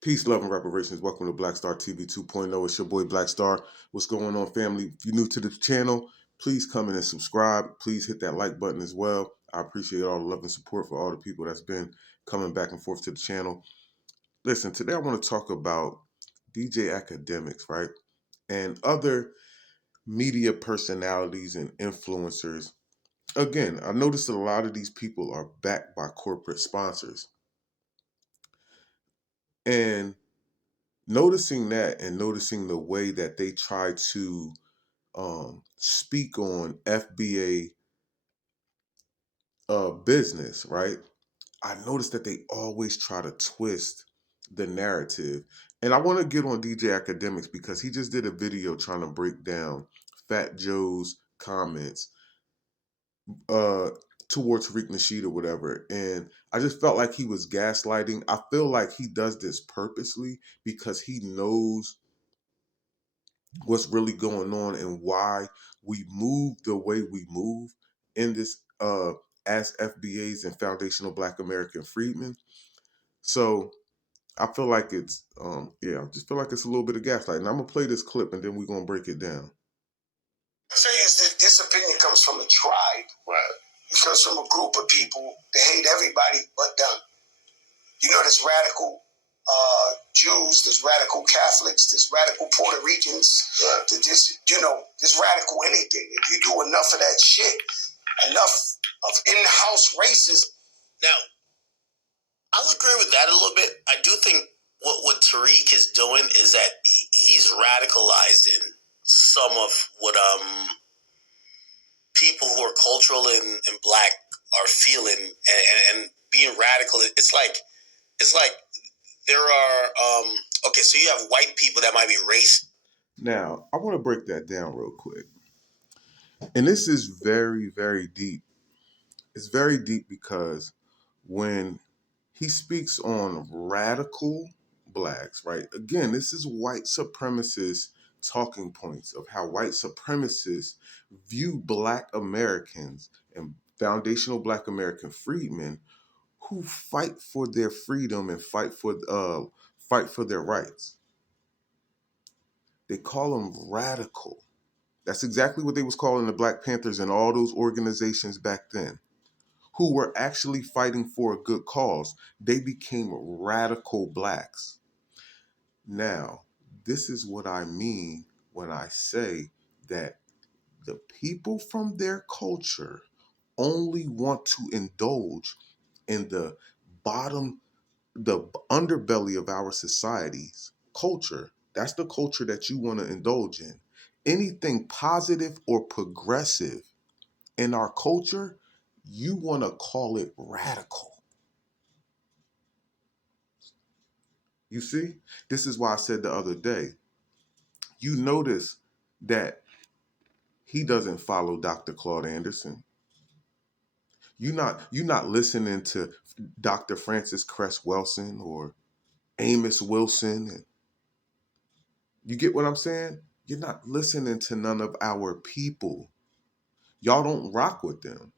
Peace, love, and reparations. Welcome to Black Star TV 2.0. It's your boy Black Star. What's going on, family? If you're new to the channel, please come in and subscribe. Please hit that like button as well. I appreciate all the love and support for all the people that's been coming back and forth to the channel. Listen, today I want to talk about DJ Akademiks, right? And other media personalities and influencers. Again, I noticed that a lot of these people are backed by corporate sponsors. And noticing that and noticing the way that they try to speak on FBA business, right? I noticed that they always try to twist the narrative. And I want to get on DJ Akademiks because he just did a video trying to break down Fat Joe's comments uh, towards Tariq Nasheed or whatever. And I just felt like he was gaslighting. I feel like he does this purposely because he knows what's really going on and why we move the way we move in this as FBAs and foundational Black American freedmen. So I feel like it's I just feel like it's a little bit of gaslighting. I'm gonna play this clip and then we're gonna break it down. So this opinion comes from a tribe. Right. It comes from a group of people that hate everybody but them. You know, there's radical Jews, there's radical Catholics, there's radical Puerto Ricans, right. There's radical anything. If you do enough of that shit, enough of in-house racism. Now, I'll agree with that a little bit. I do think what Tariq is doing is that he's radicalizing some of what people who are cultural and Black are feeling and being radical. It's like there are okay, so you have white people that might be racist. Now, I want to break that down real quick. And this is very, very deep. It's very deep because when he speaks on radical Blacks, right? Again, this is white supremacist talking points of how white supremacists view Black Americans and foundational Black American freedmen who fight for their freedom and fight for their rights. They call them radical. That's exactly what they was calling the Black Panthers and all those organizations back then, who were actually fighting for a good cause. They became radical Blacks. Now, this is what I mean when I say that the people from their culture only want to indulge in the underbelly of our society's culture. That's the culture that you want to indulge in. Anything positive or progressive in our culture, you want to call it radical. You see, this is why I said the other day, you notice that he doesn't follow Dr. Claude Anderson. You're not listening to Dr. Francis Cress Welsing or Amos Wilson. And you get what I'm saying? You're not listening to none of our people. Y'all don't rock with them.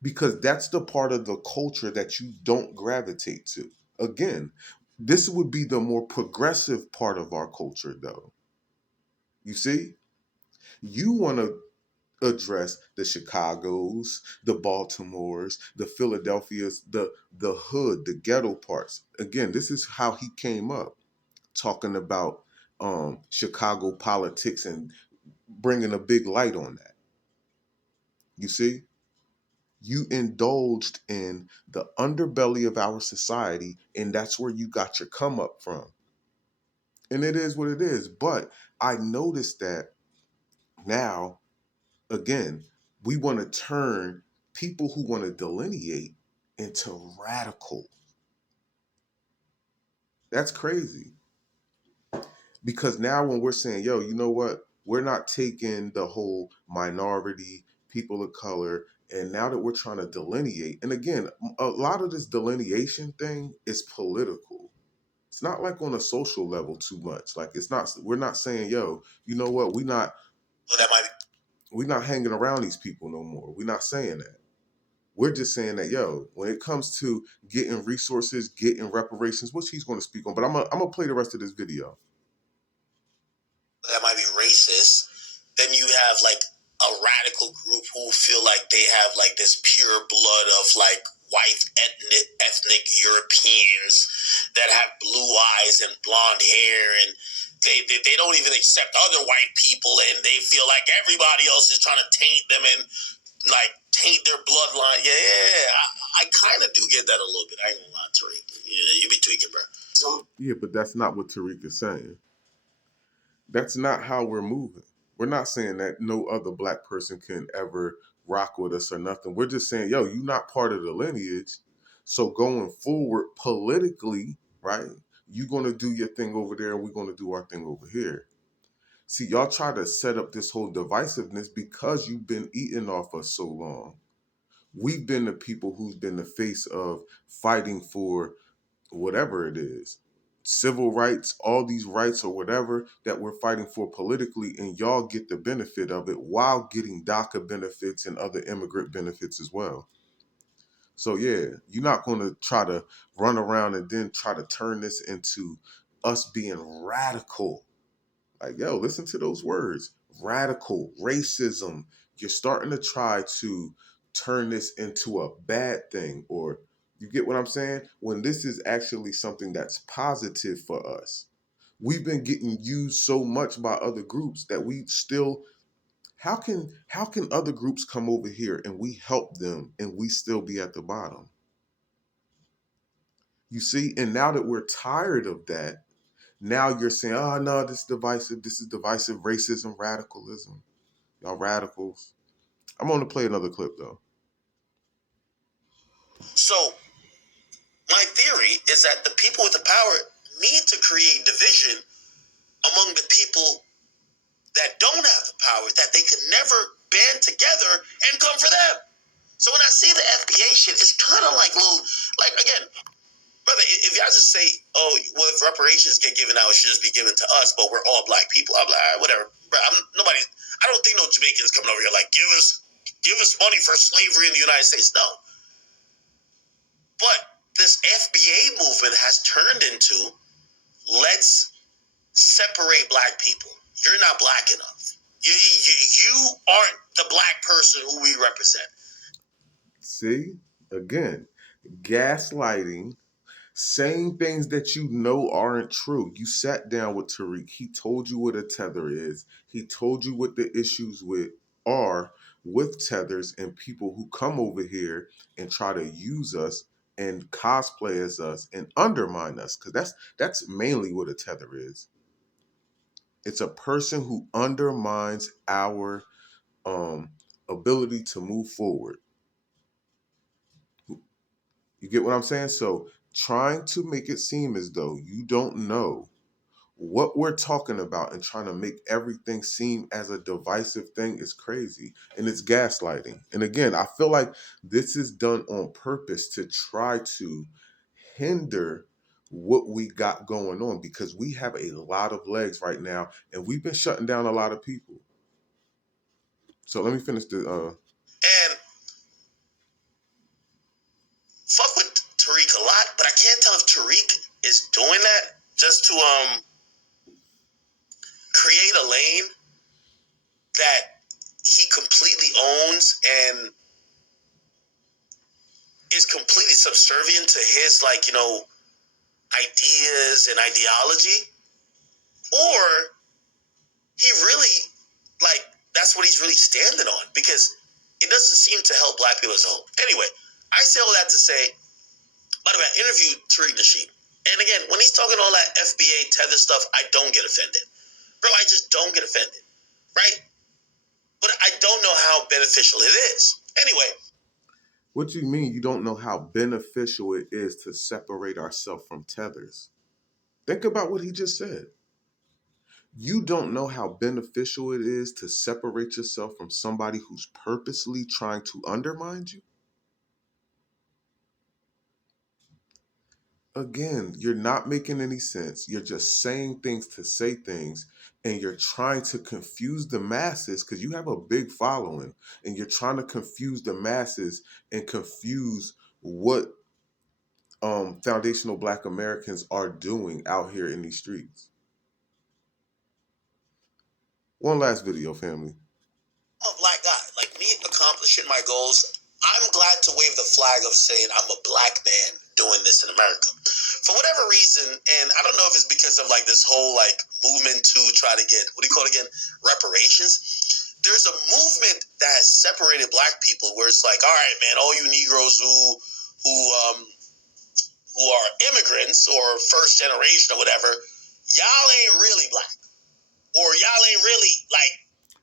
Because that's the part of the culture that you don't gravitate to. Again, this would be the more progressive part of our culture, though. You see? You want to address the Chicagos, the Baltimores, the Philadelphias, the hood, the ghetto parts. Again, this is how he came up, talking about Chicago politics and bringing a big light on that. You see? You indulged in the underbelly of our society, and that's where you got your come up from. And it is what it is. But I noticed that now, again, we want to turn people who want to delineate into radical. That's crazy. Because now when we're saying, yo, you know what? We're not taking the whole minority, people of color, and now that we're trying to delineate, and again, a lot of this delineation thing is political. It's not like on a social level too much. Like we're not saying, yo, you know what? We're not hanging around these people no more. We're not saying that. We're just saying that, yo, when it comes to getting resources, getting reparations, which he's going to speak on, but I'm gonna play the rest of this video. That might be racist. Then you have like a radical group who feel like they have like this pure blood of like white ethnic Europeans that have blue eyes and blonde hair, and they don't even accept other white people, and they feel like everybody else is trying to taint them and like taint their bloodline. Yeah, I kind of do get that a little bit. I ain't gonna lie, Tariq. Yeah, you be tweaking, bro. Yeah, but that's not what Tariq is saying. That's not how we're moving. We're not saying that no other black person can ever rock with us or nothing. We're just saying, yo, you're not part of the lineage. So going forward politically, right, you're going to do your thing over there and we're going to do our thing over here. See, y'all try to set up this whole divisiveness because you've been eating off us so long. We've been the people who's been the face of fighting for whatever it is, civil rights, all these rights or whatever that we're fighting for politically, and y'all get the benefit of it while getting DACA benefits and other immigrant benefits as well. So yeah, you're not going to try to run around and then try to turn this into us being radical. Like, yo, listen to those words. Radical, racism. You're starting to try to turn this into a bad thing, or you get what I'm saying? When this is actually something that's positive for us. We've been getting used so much by other groups that we still, how can other groups come over here and we help them and we still be at the bottom? You see, and now that we're tired of that, now you're saying, oh no, this is divisive racism, radicalism. Y'all radicals. I'm gonna play another clip though. So my theory is that the people with the power need to create division among the people that don't have the power, that they could never band together and come for them. So when I see the FBA shit, it's kind of like little, like again, brother, if y'all just say, oh, well, if reparations get given out, it should just be given to us, but we're all black people, I'm like, all right, whatever. Bro, I don't think no Jamaicans coming over here like, give us money for slavery in the United States. No. But this FBA movement has turned into, let's separate black people. You're not black enough. You aren't the black person who we represent. See, again, gaslighting, saying things that you know aren't true. You sat down with Tariq. He told you what a tether is. He told you what the issues are with tethers and people who come over here and try to use us and cosplay as us and undermine us. Because that's mainly what a tether is. It's a person who undermines our ability to move forward. You get what I'm saying? So trying to make it seem as though you don't know what we're talking about and trying to make everything seem as a divisive thing is crazy. And it's gaslighting. And again, I feel like this is done on purpose to try to hinder what we got going on, because we have a lot of legs right now and we've been shutting down a lot of people. So let me finish the And fuck with Tariq a lot, but I can't tell if Tariq is doing that just to create a lane that he completely owns and is completely subservient to his ideas and ideology, or he really that's what he's really standing on, because it doesn't seem to help black people as a whole. Anyway, I say all that to say, by the way, I interviewed Tariq Nasheed. And again, when he's talking all that FBA Tether stuff, I don't get offended. Bro, I just don't get offended. Right? But I don't know how beneficial it is. Anyway. what do you mean you don't know how beneficial it is to separate ourselves from tethers? Think about what he just said. You don't know how beneficial it is to separate yourself from somebody who's purposely trying to undermine you? Again, you're not making any sense. You're just saying things to say things, and you're trying to confuse the masses because you have a big following, and you're trying to confuse the masses and confuse what foundational Black Americans are doing out here in these streets. One last video, family. I'm a black guy. Like me accomplishing my goals, I'm glad to wave the flag of saying I'm a black man doing this in America. For whatever reason, and I don't know if it's because of like this whole like movement to try to get, what do you call it again? Reparations. There's a movement that has separated black people where it's like, all right, man, all you Negroes who are immigrants or first generation or whatever, y'all ain't really black. Or y'all ain't really like.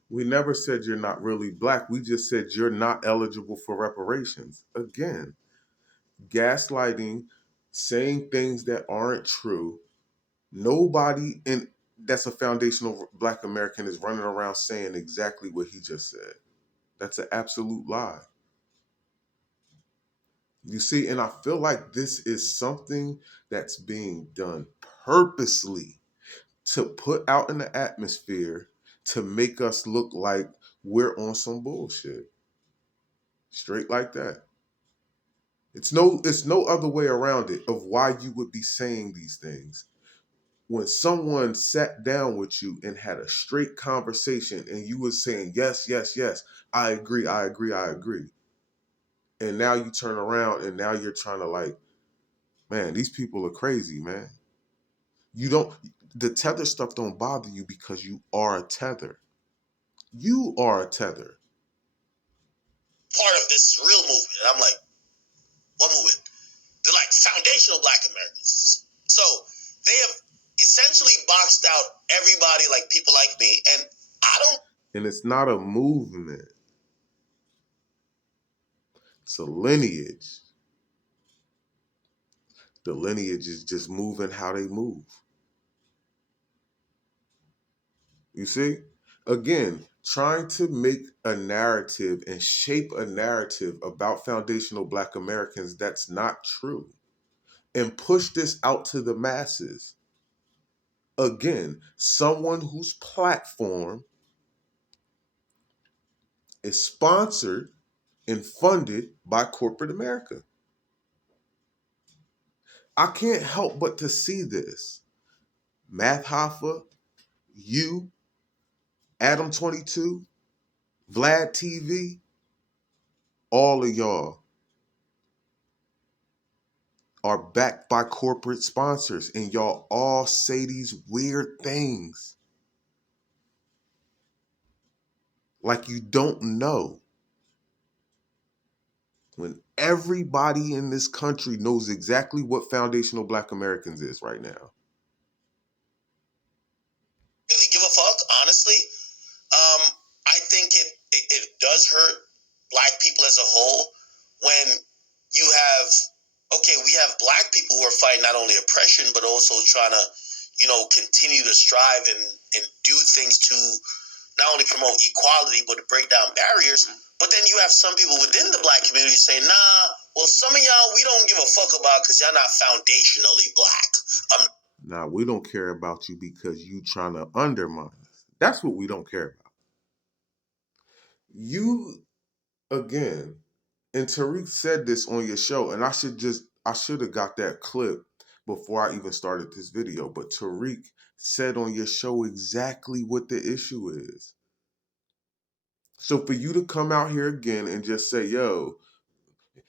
We never said you're not really Black. We just said you're not eligible for reparations. Again, gaslighting, saying things that aren't true. Nobody in that's a foundational Black American is running around saying exactly what he just said. That's an absolute lie. You see, and I feel like this is something that's being done purposely to put out in the atmosphere to make us look like we're on some bullshit. Straight like that. It's no other way around it of why you would be saying these things. When someone sat down with you and had a straight conversation and you was saying, yes, yes, yes, I agree, I agree, I agree. And now you turn around and now you're trying to like, man, these people are crazy, man. The tether stuff don't bother you because you are a tether. You are a tether. Part of this real movement. And I'm like, what movement? They're like foundational black Americans. So they have essentially boxed out everybody like people like me. And I don't. And it's not a movement. It's a lineage. The lineage is just moving how they move. You see? Again, trying to make a narrative and shape a narrative about foundational Black Americans that's not true and push this out to the masses. Again, someone whose platform is sponsored and funded by corporate America. I can't help but to see this. Math Hoffa, you, Adam 22, Vlad TV, all of y'all are backed by corporate sponsors, and y'all all say these weird things like you don't know. When everybody in this country knows exactly what foundational Black Americans is right now. Really give a fuck, honestly. I think it does hurt black people as a whole when you have, okay, we have black people who are fighting not only oppression, but also trying to, continue to strive and do things to not only promote equality, but to break down barriers. But then you have some people within the black community saying, nah, well, some of y'all, we don't give a fuck about because y'all not foundationally black. Nah, we don't care about you because you trying to undermine us. That's what we don't care about. You, again, and Tariq said this on your show, and I should have got that clip before I even started this video, but Tariq said on your show exactly what the issue is. So for you to come out here again and just say, yo,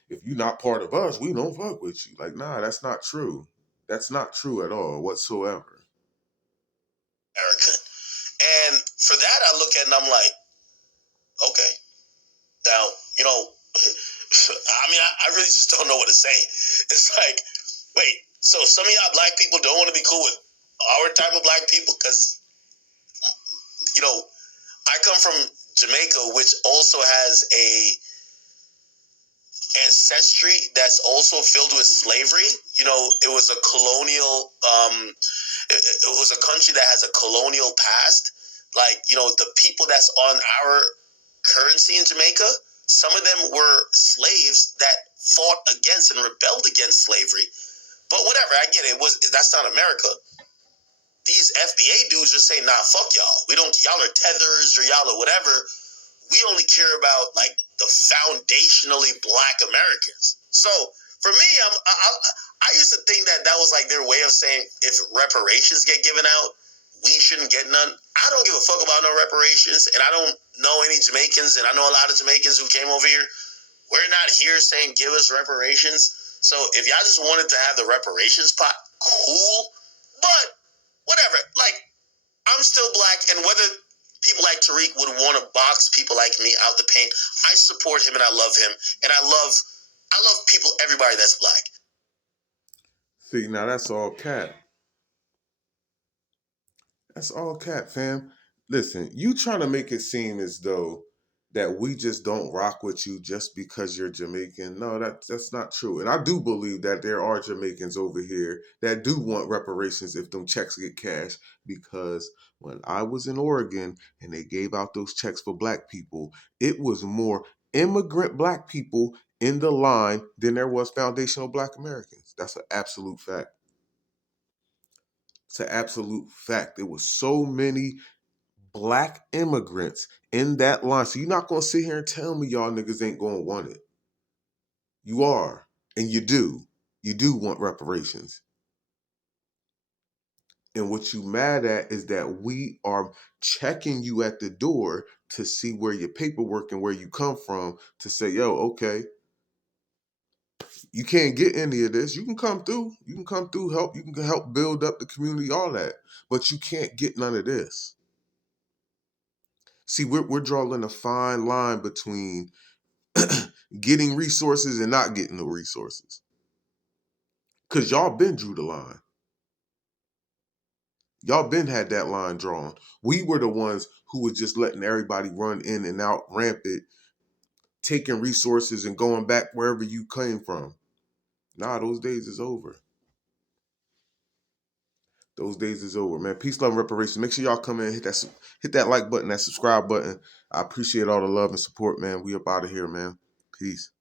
if you're not part of us, we don't fuck with you. Like, nah, that's not true. That's not true at all whatsoever. American. And for that, I look at it and I'm like, okay. Now, I really just don't know what to say. It's like, wait, so some of y'all black people don't want to be cool with our type of black people? Because, I come from Jamaica, which also has a ancestry that's also filled with slavery. It was a colonial, it was a country that has a colonial past. Like, the people that's on our currency in Jamaica, some of them were slaves that fought against and rebelled against slavery. But whatever, I get it. That's not America. These FBA dudes just say, nah, fuck y'all. Y'all are tethers or y'all are whatever. We only care about like the foundationally black Americans. So for me, I used to think that was like their way of saying if reparations get given out, we shouldn't get none. I don't give a fuck about no reparations, and I don't know any Jamaicans, and I know a lot of Jamaicans who came over here. We're not here saying give us reparations. So if y'all just wanted to have the reparations pot, cool. But whatever. Like, I'm still black, and whether people like Tariq would want to box people like me out the paint, I support him and I love him, and I love people, everybody that's black. See, now that's all cap. That's all cap, fam. Listen, you trying to make it seem as though that we just don't rock with you just because you're Jamaican. No, that's not true. And I do believe that there are Jamaicans over here that do want reparations if them checks get cashed. Because when I was in Oregon and they gave out those checks for black people, it was more immigrant black people in the line than there was foundational black Americans. That's an absolute fact. It's an absolute fact. There was so many black immigrants in that line. So you're not going to sit here and tell me y'all niggas ain't going to want it. You are. And you do. You do want reparations. And what you mad at is that we are checking you at the door to see where your paperwork and where you come from to say, yo, okay, you can't get any of this. You can come through. You can come through, help. You can help build up the community, all that. But you can't get none of this. See, we're drawing a fine line between getting resources and not getting the resources. Because y'all been drew the line. Y'all been had that line drawn. We were the ones who was just letting everybody run in and out rampant, taking resources and going back wherever you came from. Nah, those days is over. Those days is over, man. Peace, love, and reparations. Make sure y'all come in, hit that like button, that subscribe button. I appreciate all the love and support, man. We up out of here, man. Peace.